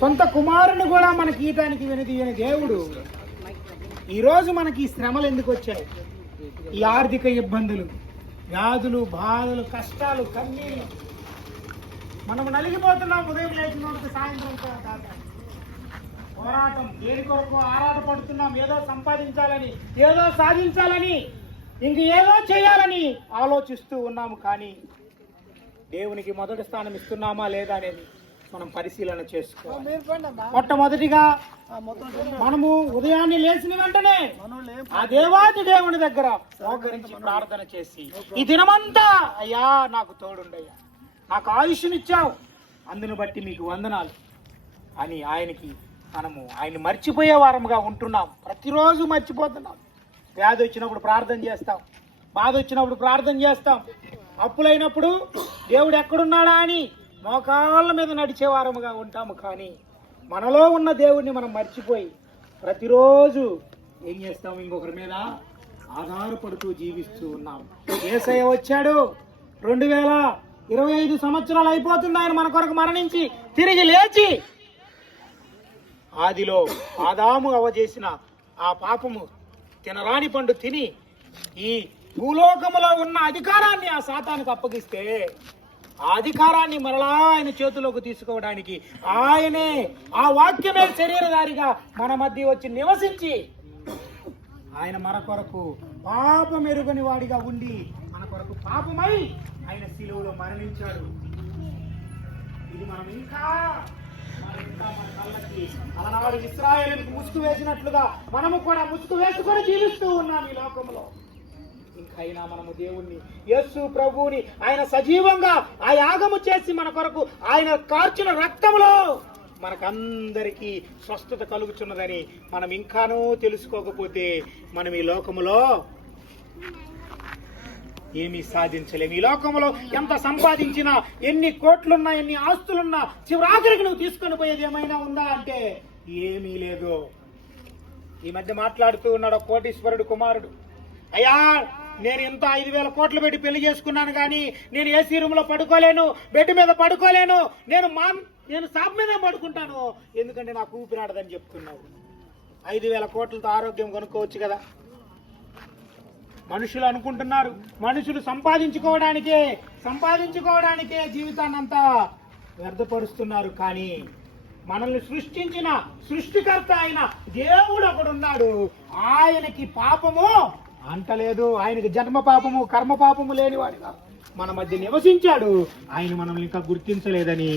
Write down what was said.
సొంత కుమారుని కూడా మనకి ఈయటానికి వెనుదీయని దేవుడు ఈరోజు మనకి ఈ శ్రమలు ఎందుకు వచ్చాయి? ఈ ఆర్థిక ఇబ్బందులు, వ్యాధులు, బాధలు, కష్టాలు, కన్నీళ్ళు. మనం నలిగిపోతున్నాం. ఉదయం లేచినోడికి సాయంత్రం దాకా పోరాటం. దేని కొరకు ఆరాటపడుతున్నాం? ఏదో సంపాదించాలని, ఏదో సాధించాలని, ఇంక ఏదో చేయాలని ఆలోచిస్తూ ఉన్నాము. కానీ దేవునికి మొదటి స్థానం ఇస్తున్నామా లేదా అనేది మనం పరిశీలన చేసుకోవాలి. మొట్టమొదటిగా మనము ఉదయాన్నే లేచిన వెంటనే ఆ దేవాది దేవుని దగ్గర మోకరించి ప్రార్థన చేసి, ఈ దినమంతా అయ్యా నాకు తోడుండయ్యా, నాకు ఆయుష్నిచ్చావు, అందును బట్టి మీకు వందనాలు అని ఆయన మర్చిపోయే వారముగా ఉంటున్నాం. ప్రతిరోజు మర్చిపోతున్నాం. వ్యాధి వచ్చినప్పుడు ప్రార్థన చేస్తాం, బాధ వచ్చినప్పుడు ప్రార్థన చేస్తాం, అప్పులైనప్పుడు దేవుడు ఎక్కడున్నాడా అని మోకాళ్ళ మీద నడిచే వారముగా ఉంటాము. కానీ మనలో ఉన్న దేవుడిని మనం మర్చిపోయి ప్రతిరోజు ఏం చేస్తాం? ఇంకొకరి మీద ఆధారపడుతూ జీవిస్తూ ఉన్నాం. యేసయ్య వచ్చాడు, 2025 సంవత్సరాలు అయిపోతుంది ఆయన మన కొరకు మరణించి తిరిగి లేచి. ఆదిలో ఆదాము అవ్వ చేసిన ఆ పాపము తినరాని పండు తిని ఈ భూలోకములో ఉన్న అధికారాన్ని ఆ సాతానికి అప్పగిస్తే, ఆ అధికారాన్ని మరలా ఆయన చేతిలోకి తీసుకోవడానికి ఆయనే, ఆ వాక్యమే శరీరధారిగా మన మధ్య వచ్చి నివసించి ఆయన మన కొరకు పాపం ఎరుగని వాడిగా ఉండి మన కొరకు పాపమై ఆయన శిలువలో మరణించాడు. ఇది మనం ఇంకా మన కళ్ళకి అలనాడు ఇశ్రాయేలుకు ముసుగు వేసినట్లుగా మనము కూడా ముసుగు వేసుకొని జీవిస్తూ ఉన్నాం ఈ లోకంలో. ఇంకైనా మనము దేవుణ్ణి, యేసు ప్రభువుని ఆయన సజీవంగా ఆ యాగము చేసి మన కొరకు ఆయన కార్చిన రక్తంలో మనకందరికీ స్వస్థత కలుగుతున్నదని మనం ఇంకానూ తెలుసుకోకపోతే మనం ఈ లోకములో ఏమీ సాధించలేము. ఈ లోకంలో ఎంత సంపాదించినా, ఎన్ని కోట్లున్నా, ఎన్ని ఆస్తులున్నా, చివరాఖరికి నువ్వు తీసుకొని పోయేది ఏమైనా ఉందా అంటే ఏమీ లేదు. ఈ మధ్య మాట్లాడుతూ ఉన్నాడు ఒక కోటీశ్వరుడు కుమారుడు. అయ్యా, నేను ఎంత 5,000 కోట్లు పెట్టి పెళ్లి చేసుకున్నాను కానీ నేను ఏసీ రూమ్లో పడుకోలేను, బెడ్ మీద పడుకోలేను, నేను సాప్ మీద పడుకుంటాను, ఎందుకంటే నాకు ఊపిరాడదని చెప్తున్నావు. 5,000 కోట్లతో ఆరోగ్యం కొనుక్కోవచ్చు కదా. మనుషులు అనుకుంటున్నారు, మనుషులు సంపాదించుకోవడానికే జీవితాన్ని అంతా వ్యర్థపరుస్తున్నారు. కానీ మనల్ని సృష్టించిన సృష్టికర్త అయిన దేవుడు ఒకడున్నాడు. ఆయనకి పాపము అంటలేదు. ఆయనకి జన్మ పాపము, కర్మ పాపము లేనివాడుగా మన మధ్య నివసించాడు. ఆయన మనల్ని ఇంకా గుర్తించలేదని